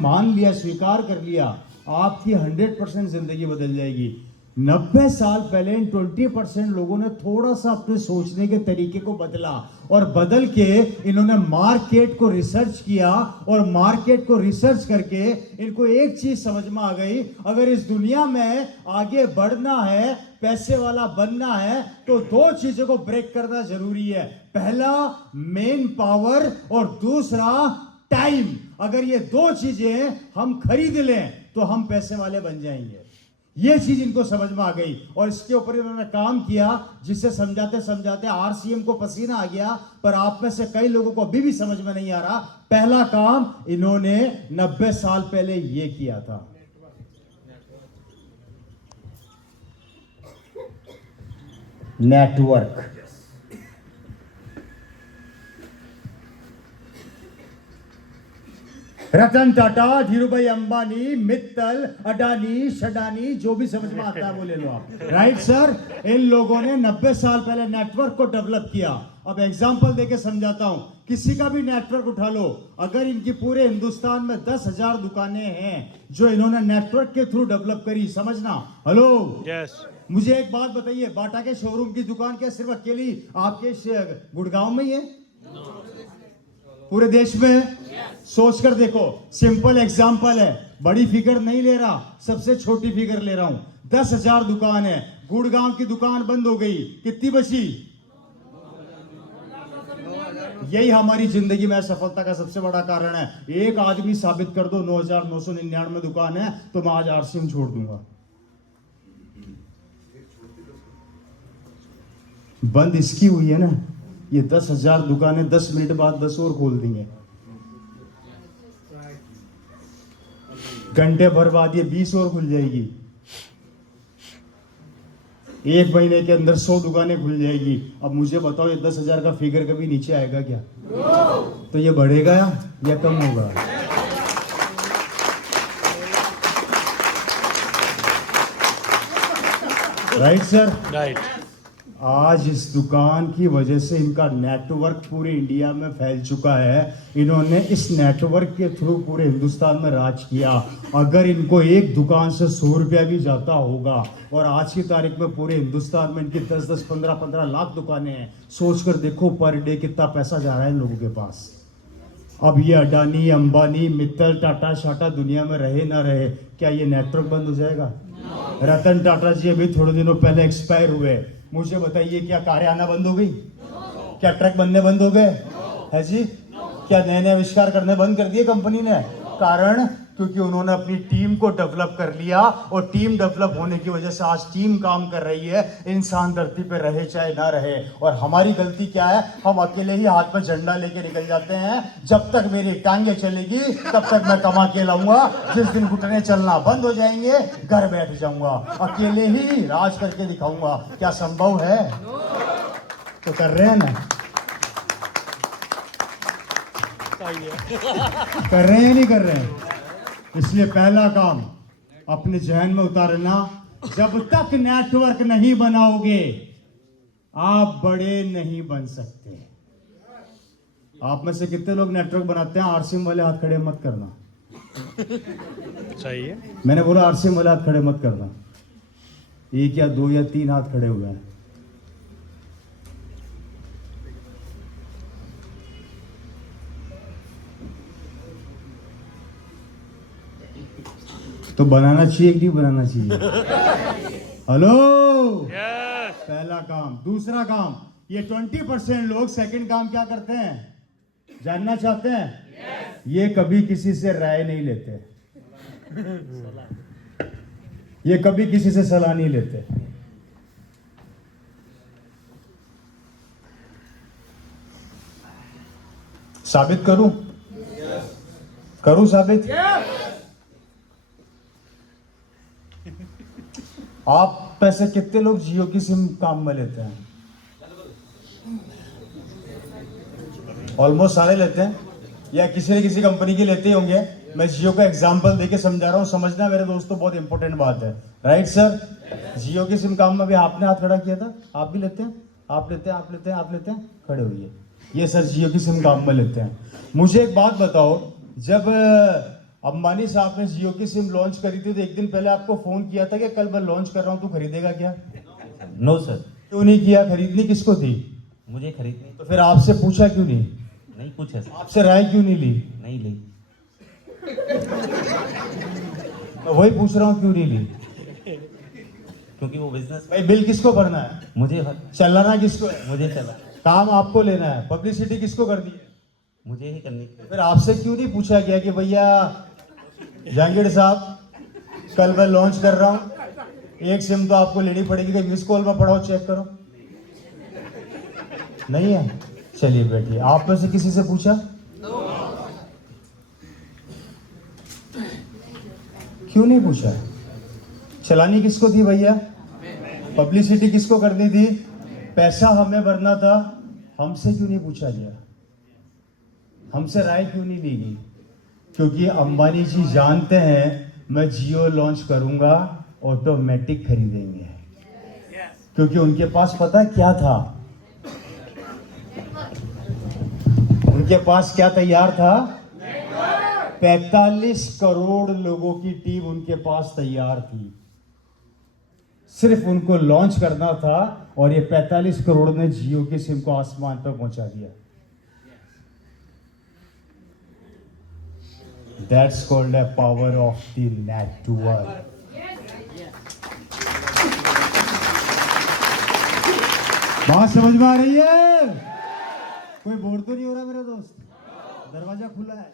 मान लिया, स्वीकार कर लिया, आपकी 100% जिंदगी बदल जाएगी। 90 साल पहले इन 20% लोगों ने थोड़ा सा अपने सोचने के तरीके को बदला और बदल के इन्होंने मार्केट को रिसर्च किया और मार्केट को रिसर्च करके इनको एक चीज समझ में आ गई, अगर इस दुनिया में आगे बढ़ना है, पैसे वाला बनना है, तो दो चीजों को ब्रेक करना जरूरी है। पहला मेन पावर और दूसरा टाइम। अगर ये दो चीजें हम खरीद लें तो हम पैसे वाले बन जाएंगे। ये चीज इनको समझ में आ गई और इसके ऊपर इन्होंने काम किया, जिससे समझाते समझाते आरसीएम को पसीना आ गया। पर आप में से कई लोगों को अभी भी समझ में नहीं आ रहा, पहला काम इन्होंने 90 साल पहले ये किया था। नेटवर्क। रतन टाटा, धीरूभाई अंबानी, मित्तल, अडानी, शडानी, जो भी समझ में आता है वो ले लो आप। राइट सर, इन लोगों ने 90 साल पहले नेटवर्क को डेवलप किया। अब एग्जांपल देके समझाता हूं, किसी का भी नेटवर्क उठा लो, अगर इनकी पूरे हिंदुस्तान में 10,000 दुकानें हैं जो इन्होंने नेटवर्क के थ्रू डेवलप करी, समझना। हेलो यस, मुझे एक बात बताइए, बाटा के शोरूम की दुकान क्या सिर्फ अकेली आपके गुड़गांव में ही है? पूरे देश में? सोच कर देखो, सिंपल एग्जांपल है, बड़ी फिगर नहीं ले रहा, सबसे छोटी फिगर ले रहा हूं। 10,000 दुकान है, गुड़गांव की दुकान बंद हो गई, कितनी बची? यही हमारी जिंदगी में सफलता का सबसे बड़ा कारण है। एक आदमी साबित कर दो 9,999 दुकान है तो मैं आज आरसीएम छोड़ दूंगा। बंद इसकी हुई है ना, ये 10,000 दुकानें 10 मिनट बाद 10 और खोल देंगे, घंटे भर बाद ये 20 और खुल जाएगी, एक महीने के अंदर 100 दुकानें खुल जाएगी। अब मुझे बताओ, ये 10,000 का फिगर कभी नीचे आएगा क्या? तो ये बढ़ेगा या कम होगा? Right sir, right. आज इस दुकान की वजह से इनका नेटवर्क पूरे इंडिया में फैल चुका है। इन्होंने इस नेटवर्क के थ्रू पूरे हिंदुस्तान में राज किया। अगर इनको एक दुकान से 100 रुपया भी जाता होगा, और आज की तारीख में पूरे हिंदुस्तान में इनकी 10-10, 15-15 लाख दुकानें हैं, सोचकर देखो पर डे कितना पैसा जा रहा है इन लोगों के पास। अब ये अडानी, अंबानी, मित्तल, टाटा शाटा दुनिया में रहे ना रहे, क्या ये नेटवर्क बंद हो जाएगा? रतन टाटा जी अभी थोड़े दिनों पहले एक्सपायर हुए। मुझे बताइए, क्या कारें आना बंद हो गई? क्या ट्रक बनने बंद हो गए? है जी? क्या नए नए आविष्कार करने बंद कर दिए कंपनी ने? कारण क्योंकि उन्होंने अपनी टीम को डेवलप कर लिया, और टीम डेवलप होने की वजह से आज टीम काम कर रही है। इंसान धरती पे रहे चाहे ना रहे। और हमारी गलती क्या है? हम अकेले ही हाथ में झंडा लेके निकल जाते हैं, जब तक मेरी टांगे चलेगी तब तक मैं कमा के लाऊंगा, जिस दिन घुटने चलना बंद हो जाएंगे घर बैठ जाऊंगा, अकेले ही राज करके दिखाऊंगा। क्या संभव है? तो कर रहे हैं ना? कर रहे हैं या नहीं कर रहे हैं? इसलिए पहला काम अपने जहन में उतारना, जब तक नेटवर्क नहीं बनाओगे आप बड़े नहीं बन सकते। आप में से कितने लोग नेटवर्क बनाते हैं? आरसीएम वाले हाथ खड़े मत करना। सही है, मैंने बोला आरसीएम वाले हाथ खड़े मत करना। 1 या 2 या 3 हाथ खड़े हुए हैं। तो बनाना चाहिए कि नहीं बनाना चाहिए? Hello yes. पहला काम। दूसरा काम, ये 20% लोग सेकंड काम क्या करते हैं जानना चाहते हैं? ये कभी किसी से राय नहीं लेते, ये कभी किसी से सलाह नहीं लेते। साबित करूं? करूं साबित? आप पैसे कितने लोग जियो की सिम काम में लेते हैं? ऑलमोस्ट सारे लेते हैं, या किसी न किसी कंपनी की लेते ही होंगे। मैं जियो का एग्जांपल देके समझा रहा हूँ, समझना मेरे दोस्तों, बहुत इंपॉर्टेंट बात है। राइट सर, जियो की सिम काम में भी आपने हाथ खड़ा किया था। आप भी लेते हैं? आप लेते हैं? आप लेते हैं? आप लेते हैं? खड़े होइए। ये सर जियो की सिम काम में लेते हैं। मुझे एक बात बताओ, जब अंबानी साहब ने जियो की सिम लॉन्च करी थी तो एक दिन पहले आपको फोन किया था कि कल मैं लॉन्च कर रहा हूँ, तू खरीदेगा क्या? नो सर, क्यों नहीं किया? खरीदनी किसको थी? मुझे खरीदनी तो फिर आपसे पूछा क्यों नहीं? नहीं पूछा सर, आपसे राय क्यों नहीं ली? नहीं ली। मैं वही पूछ रहा हूँ क्यों नहीं ली? क्योंकि वो बिजनेस भाई बिल किसको भरना है? मुझे चलाना किसको है? मुझे चला, काम आपको लेना है, पब्लिसिटी किसको करनी है? मुझे ही करनी थी। फिर आपसे क्यों नहीं पूछा गया कि भैया जहांगीर साहब कल मैं लॉन्च कर रहा हूँ, एक सिम तो आपको लेनी पड़ेगी, कि मिस कॉल में पढ़ाओ, चेक करो। नहीं है? चलिए बैठिए। आप में से किसी से पूछा? क्यों नहीं पूछा? चलानी किसको थी भैया? पब्लिसिटी किसको करनी थी? पैसा हमें भरना था, हमसे क्यों नहीं पूछा गया? हमसे राय क्यों नहीं ली गई? क्योंकि अंबानी जी जानते हैं मैं जियो लॉन्च करूंगा, ऑटोमेटिक खरीदेंगे। क्योंकि उनके पास पता क्या था? उनके पास क्या तैयार था? 45 करोड़ लोगों की टीम उनके पास तैयार थी। सिर्फ उनको लॉन्च करना था और ये 45 करोड़ ने जियो की सिम को आसमान पर पहुंचा दिया। That's called a power of the network. बात समझ में आ रही है? कोई बोर तो नहीं हो रहा मेरा दोस्त? दरवाजा खुला है।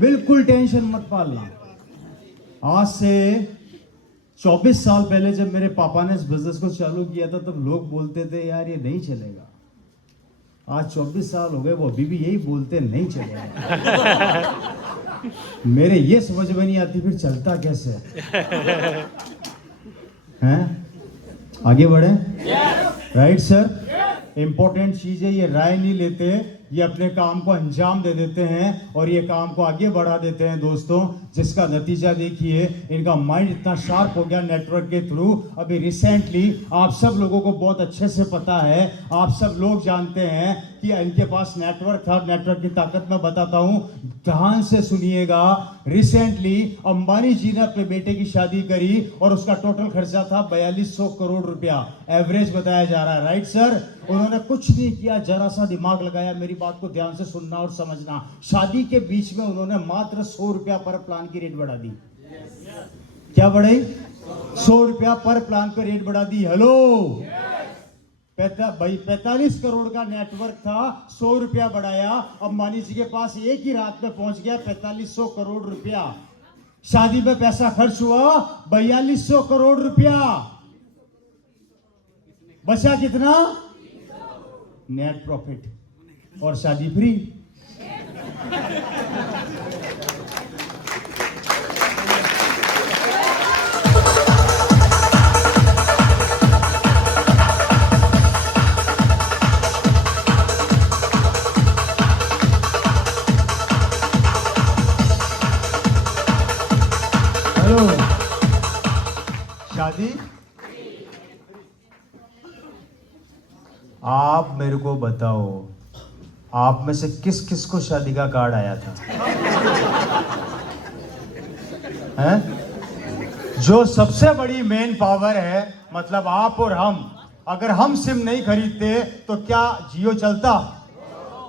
बिल्कुल टेंशन मत पालना। आज से 24 साल पहले जब मेरे पापा ने इस बिजनेस को चालू किया था तब लोग बोलते थे यार ये नहीं चलेगा। आज 24 साल हो गए, वो अभी भी यही बोलते नहीं चलेगा। मेरे ये समझ में नहीं आती फिर चलता कैसे हैं? आगे बढ़े। Right sir. इंपॉर्टेंट चीज है, ये राय नहीं लेते, ये अपने काम को अंजाम दे देते हैं और ये काम को आगे बढ़ा देते हैं दोस्तों, जिसका नतीजा देखिए इनका माइंड इतना शार्प हो गया नेटवर्क के थ्रू। अभी रिसेंटली आप सब लोगों को बहुत अच्छे से पता है, आप सब लोग जानते हैं कि इनके पास नेटवर्क था। नेटवर्क की ताकत मैं बताता हूं, ध्यान से सुनिएगा। रिसेंटली अंबानी जी ने अपने बेटे की शादी करी और उसका टोटल खर्चा था 4200 करोड़ रुपया, एवरेज बताया जा रहा है। Right sir. उन्होंने कुछ नहीं किया, जरा सा दिमाग लगाया। मेरी बात को ध्यान से सुनना और समझना। शादी के बीच में उन्होंने मात्र 100 रुपया पर प्लान की रेट बढ़ा दी। क्या बढ़ाई? 100 रुपया पर प्लान पर रेट बढ़ा दी। हेलो भाई, 45 करोड़ का नेटवर्क था, 100 रुपया बढ़ाया। अंबानी जी के पास एक ही रात में पहुंच गया 4500 करोड़ रुपया। शादी में पैसा खर्च हुआ 4200 करोड़ रुपया। बचा कितना? Net profit. और शादी फ्री। हेलो, शादी आप मेरे को बताओ, आप में से किस किस को शादी का कार्ड आया था? हैं? जो सबसे बड़ी मेन पावर है, मतलब आप और हम, अगर हम सिम नहीं खरीदते तो क्या जियो चलता?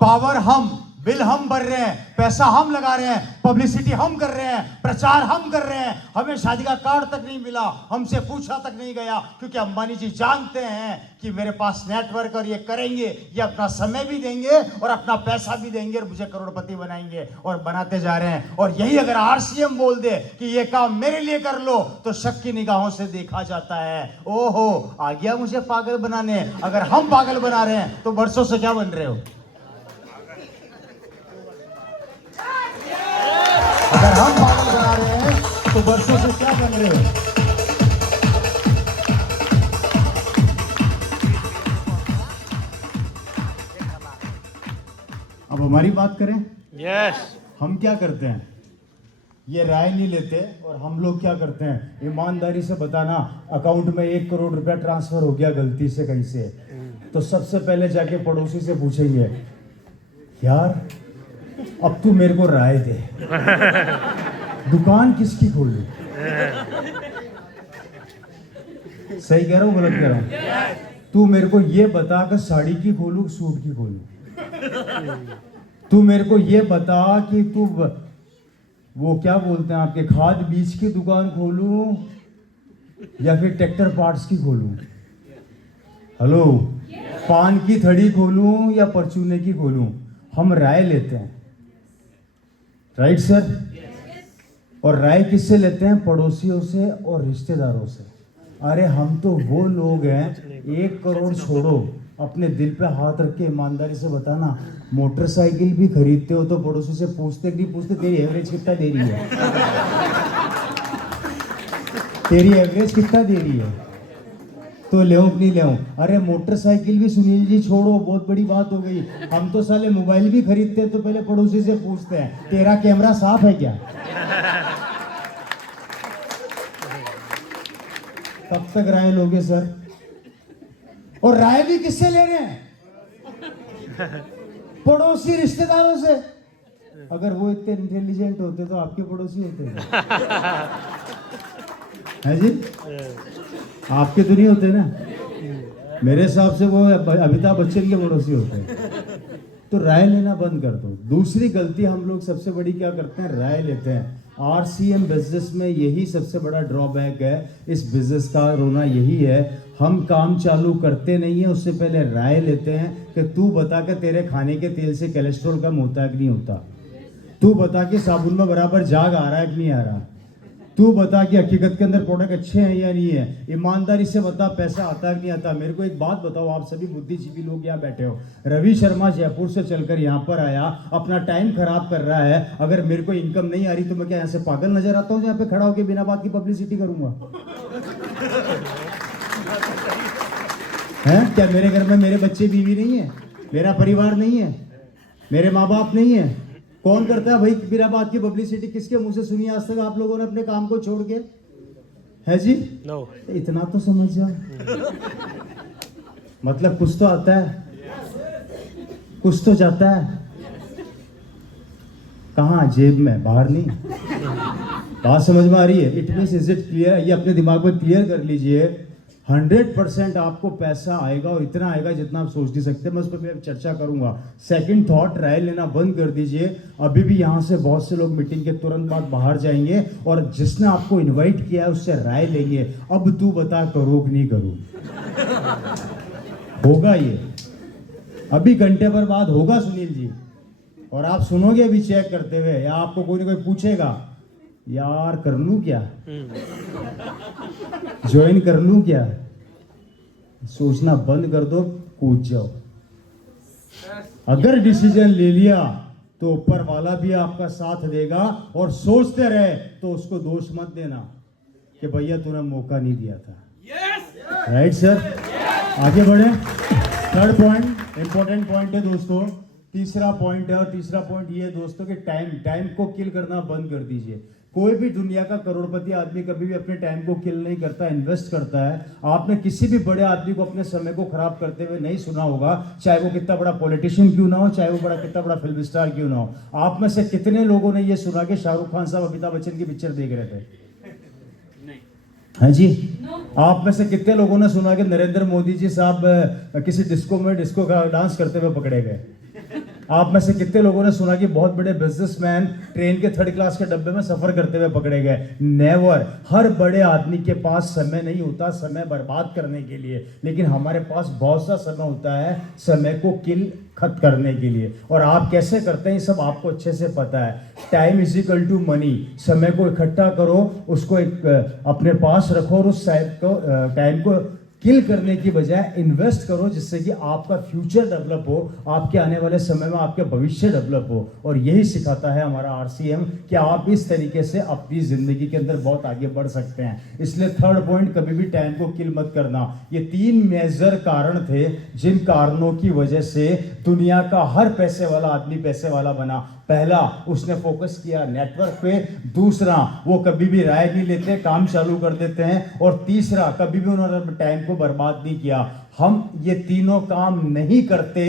पावर हम, बिल हम भर रहे हैं, पैसा हम लगा रहे हैं, पब्लिसिटी हम कर रहे हैं, प्रचार हम कर रहे हैं, हमें शादी का कार्ड तक नहीं मिला, हमसे पूछा तक नहीं गया, क्योंकि अंबानी जी जानते हैं कि मेरे पास नेटवर्क और ये करेंगे, ये अपना समय भी देंगे और अपना पैसा भी देंगे और मुझे करोड़पति बनाएंगे और बनाते जा रहे हैं। और यही अगर आरसीएम बोल दे कि ये काम मेरे लिए कर लो तो शक की निगाहों से देखा जाता है, ओहो आ गया मुझे पागल बनाने। अगर हम पागल बना रहे हैं तो बरसों से क्या बन रहे हो? अगर हम पागल बना रहे हैं तो बरसों से क्या बन रहे हो? अब हमारी बात करें। Yes. हम क्या करते हैं? ये राय नहीं लेते और हम लोग क्या करते हैं? ईमानदारी से बताना, अकाउंट में 1 करोड़ रुपया ट्रांसफर हो गया गलती से कहीं से, तो सबसे पहले जाके पड़ोसी से पूछेंगे, यार अब तू मेरे को राय दे, दुकान किसकी खोलूं? सही कह रहा हूँ गलत कह रहा हूँ? तू मेरे को ये बता कि साड़ी की खोलूं सूट की खोलूं? तू मेरे को ये बता कि वो क्या बोलते हैं आपके खाद बीज की दुकान खोलूं या फिर ट्रैक्टर पार्ट्स की खोलूं? हेलो, पान की थड़ी खोलूं या परचूने की खोलूं? हम राय लेते हैं, राइट सर? और राय किससे लेते हैं? पड़ोसियों से और रिश्तेदारों से। अरे हम तो वो लोग हैं, 1 करोड़ छोड़ो, अपने दिल पे हाथ रख के ईमानदारी से बताना, मोटरसाइकिल भी खरीदते हो तो पड़ोसी से पूछते कि नहीं पूछते तेरी एवरेज कितना दे रही है? तेरी एवरेज कितना दे रही है तो ले नहीं ले? अरे मोटरसाइकिल भी सुनील जी छोड़ो, बहुत बड़ी बात हो गई। हम तो साले मोबाइल भी खरीदते हैं तो पहले पड़ोसी से पूछते हैं तेरा कैमरा साफ है क्या? कब तक राय लोगे सर? और राय भी किससे ले रहे हैं? पड़ोसी रिश्तेदारों से। अगर वो इतने इंटेलिजेंट होते तो आपके पड़ोसी होते है जी? आपके तो नहीं होते ना? मेरे हिसाब से वो अमिताभ बच्चन के पड़ोसी होते हैं। तो राय लेना बंद कर दो। दूसरी गलती हम लोग सबसे बड़ी क्या करते हैं? राय लेते हैं। आरसीएम बिजनेस में यही सबसे बड़ा ड्रॉबैक है। इस बिजनेस का रोना यही है, हम काम चालू करते नहीं है, उससे पहले राय लेते हैं कि तू बता के तेरे खाने के तेल से कोलेस्ट्रॉल कम होता है कि नहीं होता? तू बता कि साबुन में बराबर झाग आ रहा है कि नहीं आ रहा? तू बता कि हकीकत के अंदर प्रोडक्ट अच्छे हैं या नहीं है? ईमानदारी से बता पैसा आता है कि नहीं आता? मेरे को एक बात बताओ, आप सभी बुद्धिजीवी लोग यहाँ बैठे हो, रवि शर्मा जयपुर से चलकर यहाँ पर आया, अपना टाइम खराब कर रहा है। अगर मेरे को इनकम नहीं आ रही तो मैं क्या यहाँ से पागल नजर आता हूँ यहाँ पे खड़ा होकर बिना बात की पब्लिसिटी करूंगा? है क्या? मेरे घर में मेरे बच्चे बीवी नहीं है, मेरा परिवार नहीं है, मेरे माँ बाप नहीं है? कौन करता है भाई बिना बात की पब्लिसिटी? किसके मुंह से सुनी आज तक आप लोगों ने अपने काम को छोड़ के? है जी? No. इतना तो समझ जाओ। मतलब कुछ तो आता है, कुछ तो जाता है। कहाँ? जेब में, बाहर नहीं। बात समझ में आ रही है? It means is it clear? ये अपने दिमाग में क्लियर कर लीजिए, 100% आपको पैसा आएगा और इतना आएगा जितना आप सोच नहीं सकते। मैं उस पर मैं चर्चा करूंगा। सेकंड थॉट, राय लेना बंद कर दीजिए। अभी भी यहाँ से बहुत से लोग मीटिंग के तुरंत बाद बाहर जाएंगे और जिसने आपको इनवाइट किया है उससे राय लेंगे, अब तू बता करो कि नहीं करूं? होगा ये, अभी घंटे भर बाद होगा सुनील जी, और आप सुनोगे अभी चेक करते हुए, या आपको कोई ना कोई पूछेगा यार कर लूं क्या, ज्वाइन कर लूं क्या? सोचना बंद कर दो, कूद जाओ। अगर डिसीजन ले लिया तो ऊपर वाला भी आपका साथ देगा, और सोचते रहे तो उसको दोष मत देना कि भैया तूने मौका नहीं दिया था। Right sir? आगे बढ़े। थर्ड पॉइंट इंपॉर्टेंट पॉइंट है दोस्तों, तीसरा पॉइंट है, और तीसरा पॉइंट ये है दोस्तों कि टाइम को किल करना बंद कर दीजिए। कोई भी दुनिया का करोड़पति आदमी कभी भी अपने टाइम को किल नहीं करता, इन्वेस्ट करता है। आपने किसी भी बड़े आदमी को अपने समय को खराब करते हुए नहीं सुना होगा, चाहे वो कितना बड़ा पॉलिटिशियन क्यों ना हो, चाहे वो कितना बड़ा फिल्म स्टार क्यों ना हो। आप में से कितने लोगों ने ये सुना कि शाहरुख खान साहब अमिताभ बच्चन की पिक्चर देख रहे थे? हाँ जी? आप में से कितने लोगों ने सुना कि नरेंद्र मोदी जी साहब किसी डिस्को का डांस करते हुए पकड़े गए? आप में से कितने लोगों ने सुना कि बहुत बड़े बिजनेसमैन ट्रेन के 3rd क्लास के डब्बे में सफर करते हुए पकड़े गए? नेवर। हर बड़े आदमी के पास समय नहीं होता समय बर्बाद करने के लिए, लेकिन हमारे पास बहुत सा समय होता है समय को किल खत्म करने के लिए। और आप कैसे करते हैं ये सब आपको अच्छे से पता है। Time is equal to money. समय को इकट्ठा करो, उसको अपने पास रखो, और उस टाइम को किल करने की बजाय इन्वेस्ट करो, जिससे कि आपका फ्यूचर डेवलप हो, आपके आने वाले समय में आपके भविष्य डेवलप हो। और यही सिखाता है हमारा आरसीएम कि आप इस तरीके से अपनी जिंदगी के अंदर बहुत आगे बढ़ सकते हैं। इसलिए थर्ड पॉइंट, कभी भी टाइम को किल मत करना। ये 3 मेजर कारण थे जिन कारणों की वजह से दुनिया का हर पैसे वाला आदमी पैसे वाला बना। पहला, उसने फोकस किया नेटवर्क पे। दूसरा, वो कभी भी राय नहीं लेते, काम चालू कर देते हैं। और तीसरा, कभी भी उन्होंने टाइम को बर्बाद नहीं किया। हम ये तीनों काम नहीं करते।